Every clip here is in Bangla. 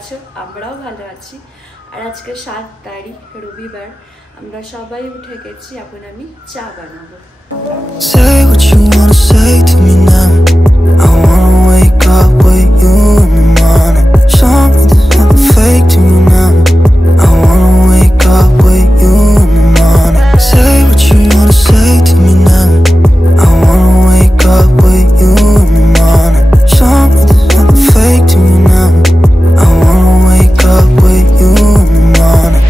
আছো? আমরাও ভালো আছি। আর আজকে 7 তারিখ রবিবার, আমরা সবাই উঠে গেছি। এখন আমি চা বানাবো। Say what you wanna say to me now. I wanna wake up with you in the morning. Show me there's nothing fake to me now. I wanna wake up with you in the morning. Say what you wanna say to me now. I wanna wake up with you in the morning. Show me there's nothing fake to me now. I wanna wake up with you in the morning.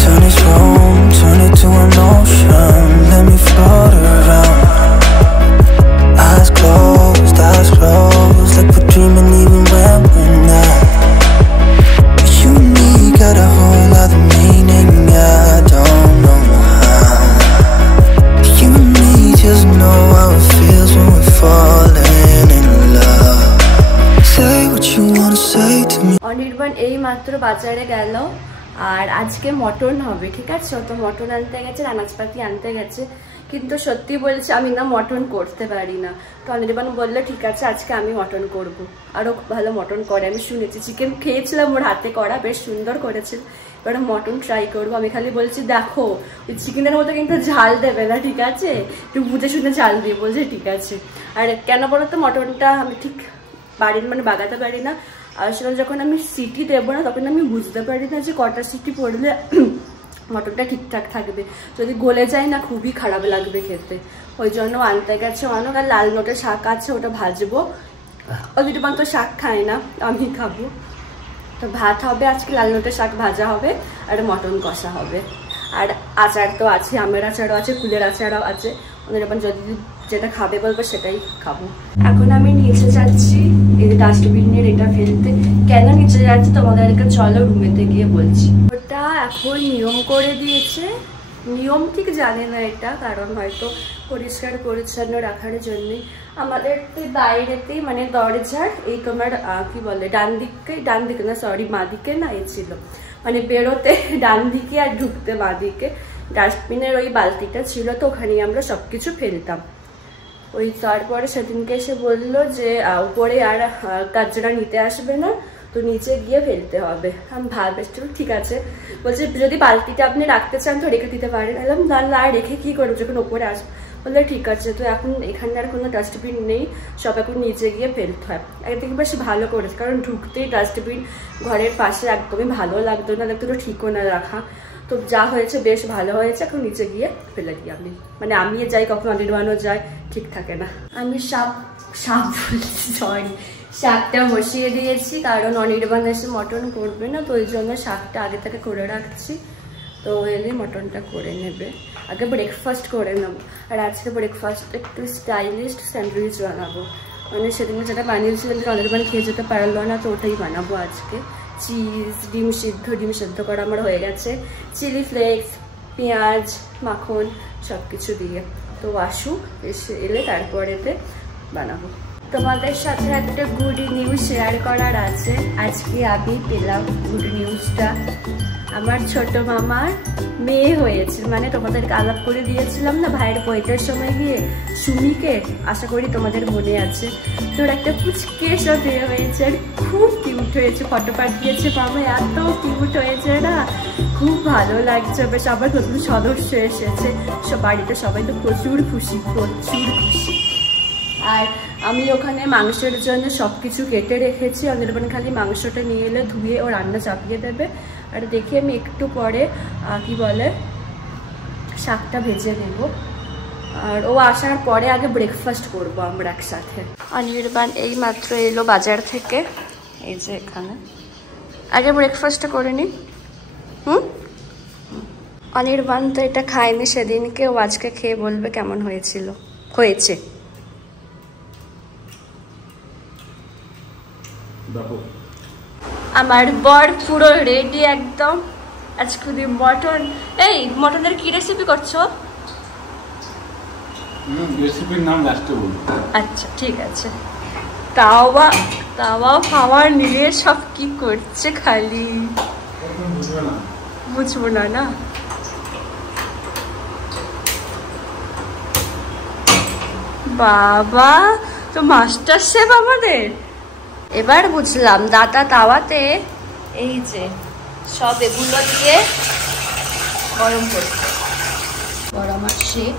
Turn this room, turn it to an ocean. Let me float around. Eyes closed, like we're dreaming even when we're not. You and me got a whole other meaning, I don't know how. You and me just know how it feels when we're falling in love. Say what you wanna say to me. Anirban এই মাত্র বাজারে গেল, আর আজকে মটন হবে, ঠিক আছে? তো মটন আনতে গেছে, আনাজপাতি আনতে গেছে, কিন্তু সত্যি বলছে আমি না মটন করতে পারি না। তো অনির্বাণ বললো ঠিক আছে আজকে আমি মটন করব। আরও ভালো মটন করে, আমি শুনেছি। চিকেন খেয়েছিলাম ওর হাতে করা, বেশ সুন্দর করেছে। এবার মটন ট্রাই করবো। আমি খালি বলছি দেখো ওই চিকেনের মতো কিন্তু ঝাল দেবে না, ঠিক আছে? একটু বুঝে শুনে ঝাল দিয়ে, বলছে ঠিক আছে। আর কেন বলো তো, মটনটা আমি ঠিক বাড়ির বাগাতে পারি না। আসলে যখন আমি সিটি দেবো না তখন আমি বুঝতে পারি না যে কটা সিটি পড়লে মটনটা ঠিকঠাক থাকবে। যদি গলে যায় না খুবই খারাপ লাগবে খেতে। ওই জন্য আনতে গেছে অনেক। আর লাল নোটের শাক আছে, ওটা ভাজবো। অনির্বাণ তো শাক খায় না, আমি খাবো। তো ভাত হবে আজকে, লাল নোটের শাক ভাজা হবে, আর মটন কষা হবে। আর আচার তো আছে, আমের আচারও আছে, কুলের আচারও আছে। অনির্বাণ যদি যেটা খাবে বলবো সেটাই খাবো। এখন আমি নিচে যাচ্ছি এই ডাস্টবিনের এটা ফেলতে। কেন নিচে যাচ্ছি তোমাদেরকে চলো রুমেতে গিয়ে বলছি। ওটা এখন নিয়ম করে দিয়েছে, নিয়ম ঠিক জানে না এটা, কারণ হয়তো পরিষ্কার পরিচ্ছন্ন রাখার জন্যে। আমাদের বাইরেতেই দরজার এই তোমার কি বলে ডান দিকে না, সরি বাঁ দিকে না, এ ছিল বেরোতে ডান দিকে আর ঢুকতে বাঁ দিকে ডাস্টবিনের ওই বালতিটা ছিল। তো ওখানেই আমরা সবকিছু ফেলতাম। ওই তারপরে সেদিনকে এসে বললো যে উপরে আর কাজটা নিতে আসবে না, তো নিচে গিয়ে ফেলতে হবে। আমি ভাবছি ঠিক আছে। বলছে যদি বালতিটা আপনি রাখতে চান তো রেখে দিতে পারেন। এলাম না, আর রেখে কি করবো যখন ওপরে আসবো। বললে ঠিক আছে। তো এখন এখানে আর কোনো ডাস্টবিন নেই, সব এখন নিচে গিয়ে ফেলতে হয়। একদিকে বেশ ভালো করেছে, কারণ ঢুকতেই ডাস্টবিন ঘরের পাশে একদমই ভালো লাগতো না, দেখতে তো ঠিকও না রাখা। তো যা হয়েছে বেশ ভালো হয়েছে। এখন নিচে গিয়ে ফেলে দিই আমি, আমি যাই কখন অনির্বাণও যায়, ঠিক থাকে না। আমি শাকটা বসিয়ে দিয়েছি, কারণ অনির্বাণ এসে মটন করবে না, তো ওই জন্য শাকটা আগে থেকে করে রাখছি। তো এলে মটনটা করে নেবে। আগে ব্রেকফাস্ট করে নেবো। আর আজকে ব্রেকফাস্ট একটু স্টাইলিশ স্যান্ডউইচ বানাবো। সেদিন যেটা বানিয়েছিলাম যে অনির্বাণ খেয়ে যেতে পারলো না, তো ওটাই বানাবো আজকে। চিজ, ডিম সিদ্ধ করা আমার হয়ে গেছে, চিলি ফ্লেক্স, পেঁয়াজ, মাখন সব কিছু দিয়ে। তো আসুক, এলে তারপরেতে বানাবো। তোমাদের সাথে একটা গুড নিউজ শেয়ার করার আছে। আজকে আমি পেলাম গুড নিউজটা। আমার ছোট মামার মেয়ে হয়েছে। তোমাদেরকে আলাপ করে দিয়েছিলাম না ভাইয়ের বইটার সময় গিয়ে, সুমিকে, আশা করি তোমাদের মনে আছে। তোর একটা পুচকে সব মেয়ে হয়েছে, আর খুব কিউট হয়েছে। ফটো পাঠিয়েছে মামা, এত কিউট হয়েছে না, খুব ভালো লাগছে। বেশ আবার নতুন সদস্য এসেছে, সব বাড়িতে সবাই তো প্রচুর খুশি। আর আমি ওখানে মাংসের জন্য সব কিছু কেটে রেখেছি। অনির্বাণ খালি মাংসটা নিয়ে এলে ধুয়ে ও রান্না চাপিয়ে দেবে। আর দেখি আমি একটু পরে কি বলে শাকটা ভেজে নেব। আর ও আসার পরে আগে ব্রেকফাস্ট করব আমরা একসাথে। অনির্বাণ এই মাত্র এলো বাজার থেকে, এই যে এখানে। আগে ব্রেকফাস্টটা করে নি। অনির্বাণ তো এটা খায়নি সেদিনকে, ও আজকে খেয়ে বলবে কেমন হয়েছে। আমার বর পুরো রেডি একদম। আজকে মটন। এই মটনের কি রেসিপি করছো? রেসিপির নাম লাস্টে বলবো। আচ্ছা ঠিক আছে। তাওয়া খাওয়ার নিয়ে সব কি করছে খালি, বুঝবো না। বাবা তো মাস্টার শেফ আমাদের। এবার বুঝলাম দাদা তাওয়াতে এই যে সব এগুলো দিয়ে গরম করছে। গরম আর শেপ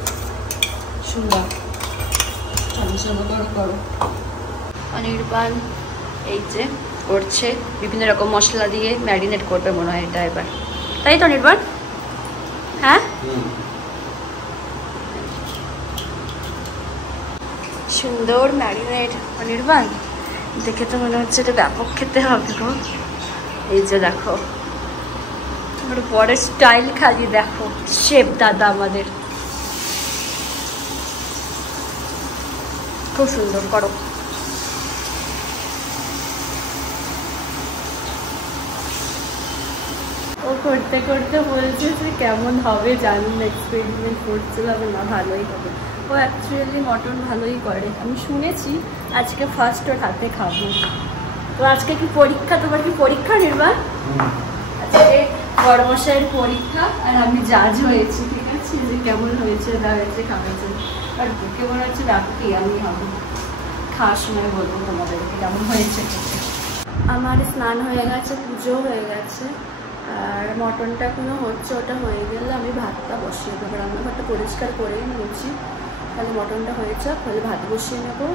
সুন্দর করো। অনির্বাণ এই যে করছে, বিভিন্ন রকম মশলা দিয়ে ম্যারিনেট করবে মনে হয় এটা এবার, তাই তো অনির্বাণ? হ্যাঁ, সুন্দর ম্যারিনেট। অনির্বাণ দেখে তো মনে হচ্ছে এটা ব্যাপক খেতে হবে গো। এই যে দেখো আমার বড় স্টাইল, খালি দেখো শেফ দাদা আমাদের, খুব সুন্দর করো। ও করতে করতে বলছে যে কেমন হবে জানি না, এক্সপেরিমেন্ট করতে হবে না, ভালোই হবে। ও অ্যাকচুয়ালি মটন ভালোই করে, আমি শুনেছি। আজকে ফার্স্ট ওর হাতে খাবো। তো আজকে কি পরীক্ষা? তোমার কি পরীক্ষা নির্বাণ? আজকে বড়মশাইয়ের পরীক্ষা, আর আমি জাজ হয়েছি, ঠিক আছে? যে কেমন হয়েছে না হয়েছে খাওয়ার জন্য। আর বুকে মনে হচ্ছে ব্যাপারটি আমি হবো, খাওয়ার সময় বলবো তোমাদেরকে কেমন হয়েছে। আমার স্নান হয়ে গেছে, পুজো হয়ে গেছে, আর মটনটা এখনো হচ্ছে। ওটা হয়ে গেলে আমি ভাতটা বসিয়ে দেবো। রান্নাঘরটা পরিষ্কার করেই নিয়েছি, তাহলে মটনটা হয়েছে, তাহলে ভাত বসিয়ে নেবো।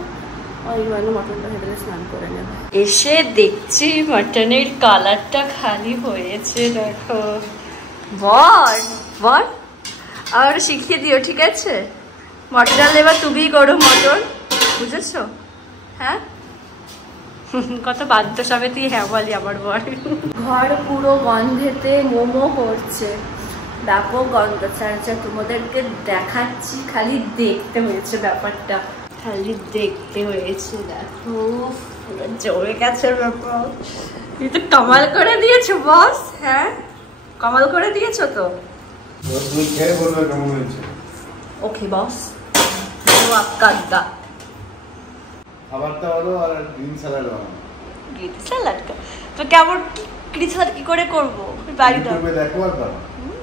অনির্বাণ মটনটা হয়ে গেলে স্নান করে নেবো। এসে দেখছি মটনের কালারটা খালি হয়েছে, দেখো। বল বল, আর শিখিয়ে দিও, ঠিক আছে? মটন এবার তুমিই করো মটন, বুঝেছো? হ্যাঁ, কত বাধ্য সবে তুই হ্যাঁ বলি আমার বর। ঘর পুরো গন্ধেতে মোমো করছে, ব্যাপক গন্ধ ছাড়ছে। তোমাদেরকে দেখাচ্ছি, খালি দেখতে হয়েছে ব্যাপারটা, খালি দেখতে হয়েছে। দেখো জমে গেছে ব্যাপার। তুই তো কামাল করে দিয়েছো বস। হ্যাঁ, কামাল করে দিয়েছো তো। ওকে বস, আপকা আড্ডা। খাবারটা হলো আর গ্রিন স্যালাড বানাবো। Green salad? তো কেমন গ্রিন স্যালাড কি করে করবো বাড়িতে? দেখো আর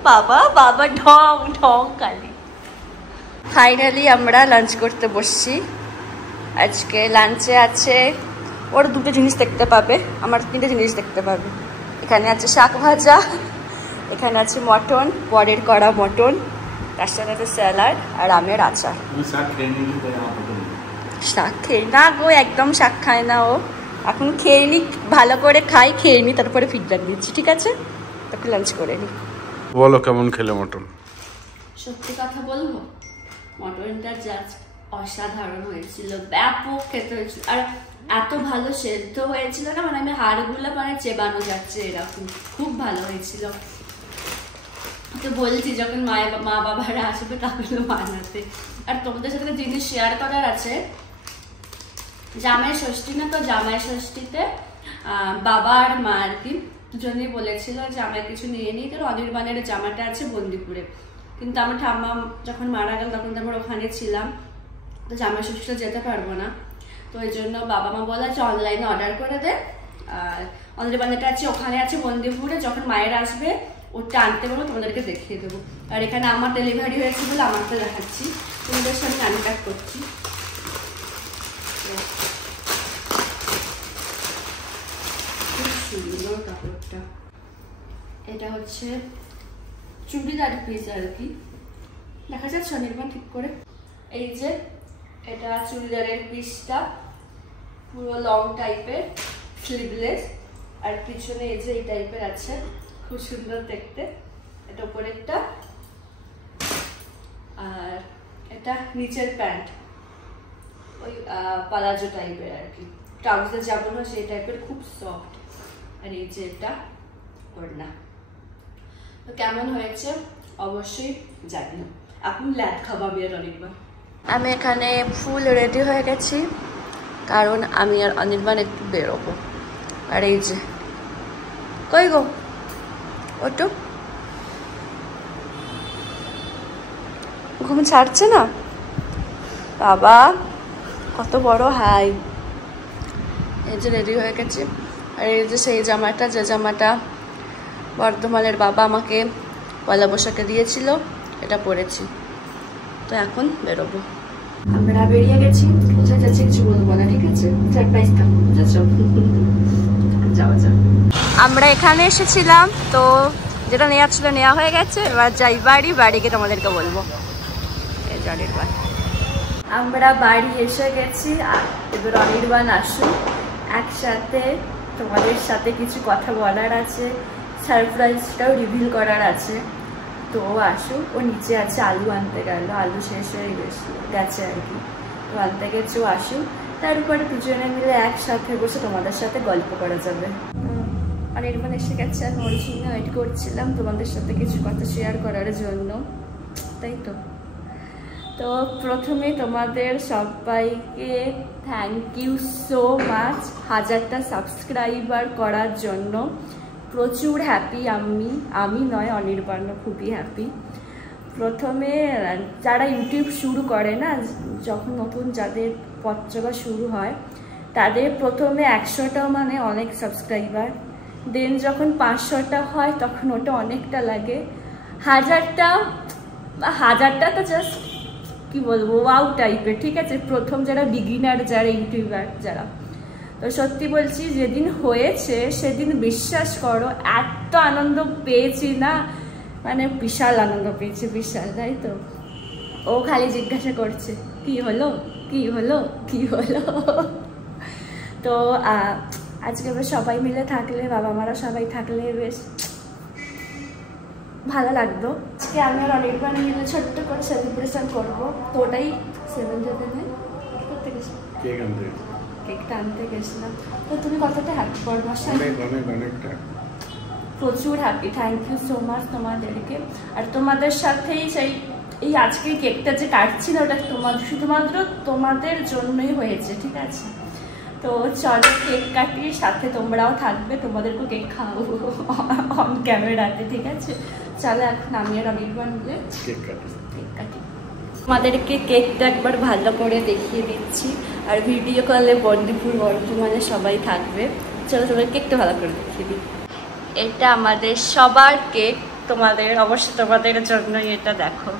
বাবা বাবা ঢং ঢং কালি। ফাইনালি আমরা লাঞ্চ করতে বসছি। আজকে লাঞ্চে আছে, ওর দুটো জিনিস দেখতে পাবে, আমার তিনটে জিনিস দেখতে পাবে। এখানে আছে শাক ভাজা, এখানে আছে মটন, বরের করা মটন, তার সাথে আছে স্যালাড আর আমের আচার। শাক খেয়ে না গো, একদম শাক খায় না ও। এখন খেয়ে নি, ভালো করে খাই, খেয়ে নি, তারপরে ফিডব্যাক দিচ্ছি, ঠিক আছে? তারপরে লাঞ্চ করে নি। বলো কেমন খেলে মটন? সত্যি কথা বলবো, মটনটা জাস্ট অসাধারণ হয়েছিল, ব্যাপক খেতে হয়েছিল। আর এত ভালো সেদ্ধ হয়েছিল না, মানে আমি হাড়গুলো মানে চেবানো যাচ্ছে এরকম, খুব ভালো হয়েছিল। তো বলছি যখন মা বাবারা আসবে তাহলে বানাতে। আর তোমাদের সাথে জিনিস শেয়ার করার আছে, জামাই ষষ্ঠী না, তো জামাই ষষ্ঠীতে বাবা আর মা আর কি দুজনেই বলেছিল যে আমায় কিছু নিয়ে নিই। কারণ অনির্বাণের জামাটা আছে বন্দিপুরে, কিন্তু আমার ঠাম্মা যখন মারা গেল তখন তো আমরা ওখানে ছিলাম, তো জামাই ষষ্ঠীতে যেতে পারবো না। তো ওই জন্য বাবা মা বলে যে অনলাইনে অর্ডার করে দে, আর অনির্বাণেরটা আছে ওখানে আছে বন্দিপুরে, যখন মায়ের আসবে ওটা আনতে পারবো, তোমাদেরকে দেখিয়ে দেবো। আর এখানে আমার ডেলিভারি হয়েছে বলে আমাকে দেখাচ্ছি, তোমাদের সঙ্গে আনপ্যাক করছি। খুব সুন্দর কাপড়টা, এটা হচ্ছে চুড়িদার পিস আর কি, দেখা যাচ্ছে অনির্বাণ ঠিক করে? এই যে এটা চুড়িদারের পিসটা, পুরো লং টাইপের, স্লিভলেস, আর পিছনে এই যে এই টাইপের আছে, খুব সুন্দর দেখতে। এটা উপরেরটা, আর এটা নিচের প্যান্ট, ওই পালাজো টাইপের আর কি, ট্রাউজার যেমন হয় সেই টাইপের, খুব সফট। আর এই যে এটা ওড়না। তো কেমন হয়েছে অবশ্যই জানিও। এখন ল্যাদ খাবো আমি আর অনির্বাণ। আমি এখানে ফুল রেডি হয়ে গেছি, কারণ আমি আর অনির্বাণ একটু বেরোবো। আর এই যে কই গো ওটু, ঘুম ছাড়ছে না বাবা, কত বড় হাই। এই যে রেডি হয়ে গেছে, আর এই যে সেই জামাটা, যে জামাটা বর্ধমানের বাবা আমাকে পয়লা বৈশাখে দিয়েছিল, এটা পরেছি। তো এখন বেরোবো। আমরা বেরিয়ে গেছি, যাচ্ছে কিছু বলবো না, ঠিক আছে? সারপ্রাইজ থাকবো, বুঝেছো? যাওয়া যাক। আমরা এখানে এসেছিলাম, তো যেটা নেওয়া ছিল নেওয়া হয়ে গেছে। এবার যাই বাড়ি গিয়ে তোমাদেরকে বলবো। আমরা বাড়ি এসে গেছি, এবার অনির্বাণ আসুক, একসাথে তোমাদের সাথে কিছু কথা বলার আছে, সারপ্রাইজটাও রিভিল করার আছে। তো ও আসুক, ও নিচে আছে, আলু আনতে গেল, আলু শেষ হয়ে গেছে আর কি, তো আনতে গেছে। ও আসুক, তার উপরে দুজনে মিলে একসাথে বসে তোমাদের সাথে গল্প করা যাবে। অনির্বাণ এসে গেছে, আমি ওর জন্য ওয়েট করছিলাম তোমাদের সাথে কিছু কথা শেয়ার করার জন্য, তাই তো। তো প্রথমে তোমাদের সবাইকে থ্যাংক ইউ সো মাচ 1000টা সাবস্ক্রাইবার করার জন্য। প্রচুর হ্যাপি আমি নয়, অনির্বাণ খুবই হ্যাপি। প্রথমে যারা ইউটিউব শুরু করে না, যখন নতুন যাদের পথ চলা শুরু হয়, তাদের প্রথমে 100টা মানে অনেক সাবস্ক্রাইবার, দেন যখন 500টা হয় তখন ওটা অনেকটা লাগে। 1000টা তো জাস্ট কি বলবো, ওয়াও টাইপের, ঠিক আছে। প্রথম যারা বিগিনার, যারা ইউটিউবার যারা, তো সত্যি বলছি যেদিন হয়েছে সেদিন বিশ্বাস করো এত আনন্দ পেয়েছি না, মানে বিশাল আনন্দ পেয়েছি, বিশাল, তাই তো। ও খালি জিজ্ঞাসা করছে কি হলো কি হলো কি হলো। তো আজকে বেশ সবাই মিলে থাকলে, বাবা মারা সবাই থাকলে বেশ ভালো লাগতো। আজকে আমি আর অনির্বাণ মিলে ছোট্ট করে সেলিব্রেশন করবো, তো ওটাই 7-Eleven করতে গেছি, কেকটা আনতে গেছিলাম। তো তুমি কতটা হ্যাপি করবো? প্রচুর happy, thank you so much তোমাদেরকে। আর তোমাদের সাথেই এই আজকের কেকটা যে কাটছি না, ওটা শুধুমাত্র তোমাদের জন্যই হয়েছে, ঠিক আছে। তো চলো কেক কাটি, সাথে তোমরাও থাকবে, তোমাদেরকেও কেক খাওয়াবো অন ক্যামেরাতে, ঠিক আছে। চলো এখন আমি আর অনির্বাণ মিলে কেক কাটি। তোমাদেরকে কেকটা একবার ভালো করে দেখিয়ে দিচ্ছি, আর ভিডিও কলে বন্ধুপুর বর্ধমানে সবাই থাকবে। চলো তোমাদের কেকটা ভালো করে দেখিয়ে দিই। এটা আমাদের সবার কেক, অবশ্যই তোমাদের জন্যই এটা, দেখো।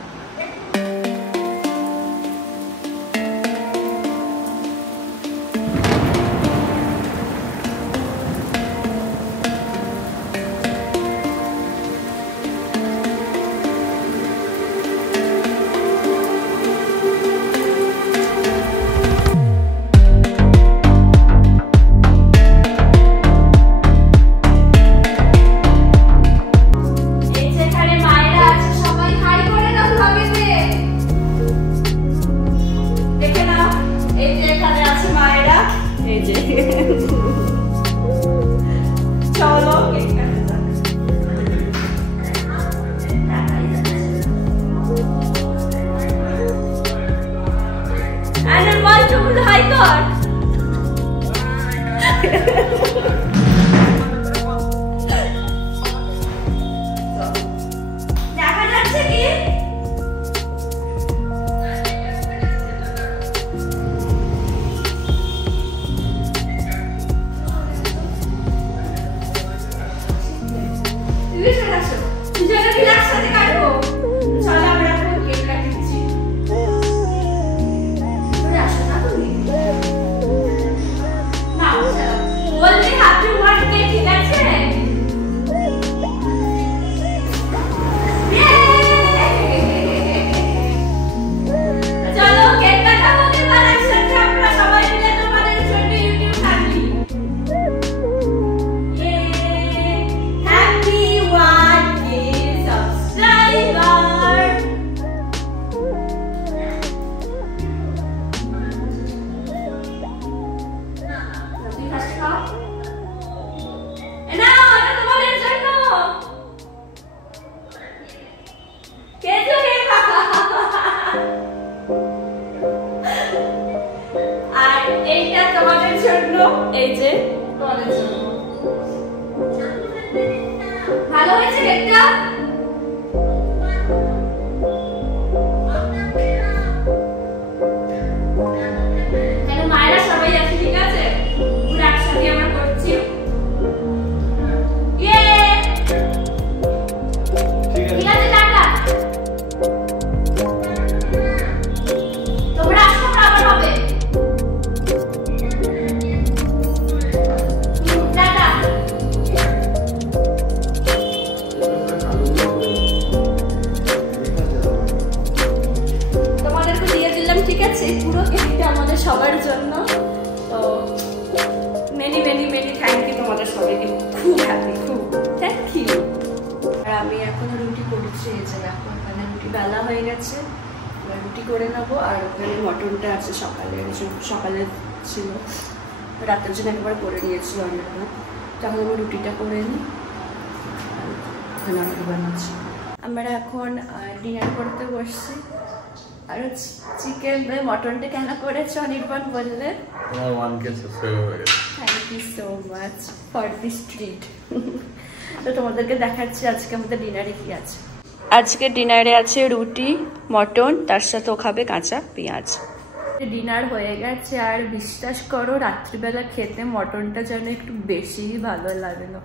সবার জন্য। তো many many many thank you তোমাদের সবাইকে, খুব হ্যাপি, খুব থ্যাংক ইউ। আর আমি এখন রুটি করছি, এই যে দেখো এখানে রুটি বেলা হয়ে গেছে, এবার রুটি করে নেবো। আর ওখানে মটনটা আছে সকালে ছিল, রাতের জন্য একবার করে নিয়েছিল অনেকবার। তখন আমি রুটিটা করে নিই, বানাচ্ছি। আমরা এখন ডিনার করতে বসছি। আর চিকেন মটনটা কেন করেছো অনির্বাণ বললে? তোমার 1K সাবস্ক্রাইবার হয়ে গেছে। Thank you so much for this treat. তো তোমাদেরকে দেখাচ্ছি আজকে আমাদের ডিনারে কি আছে। আজকে ডিনারে আছে রুটি, মটন, তার সাথে ও খাবে কাঁচা পেঁয়াজ। ডিনার হয়ে গেছে। আর বিশ্বাস করো রাত্রিবেলা খেতে মটনটা যেন একটু বেশিই ভালো লাগলো,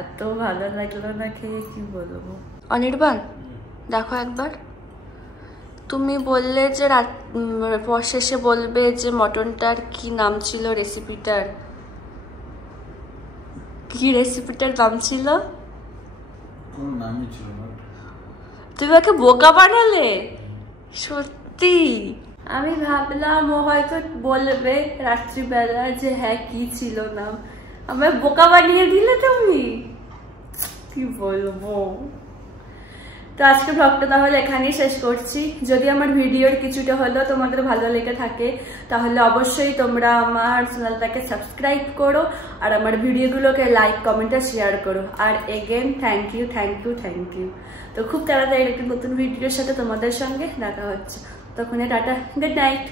এত ভালো লাগলো না খেয়ে কি বলবো। অনির্বাণ দেখো একবার, তুমি বললে যে শেষে বলবে যে মটনটার কি নাম ছিল, রেসিপিটার নাম ছিল? কোনো নামই ছিল না। তুমি ওকে বোকা বানালে সত্যি। আমি ভাবলাম ও হয়তো বলবে রাত্রিবেলা যে হ্যাঁ কি ছিল নাম, আমায় বোকা বানিয়ে দিলে তুমি, কি বলবো। তো আজকে ব্লগটা তাহলে এখানেই শেষ করছি। যদি আমার ভিডিওর কিছুটা হলেও তোমাদের ভালো লেগে থাকে তাহলে অবশ্যই তোমরা আমার চ্যানেলটাকে সাবস্ক্রাইব করো, আর আমার ভিডিওগুলোকে লাইক, কমেন্ট আর শেয়ার করো। আর again thank you thank you thank you. তো খুব তাড়াতাড়ি একটা নতুন ভিডিওর সাথে তোমাদের সঙ্গে দেখা হচ্ছে, তখন টাটা, গুড নাইট।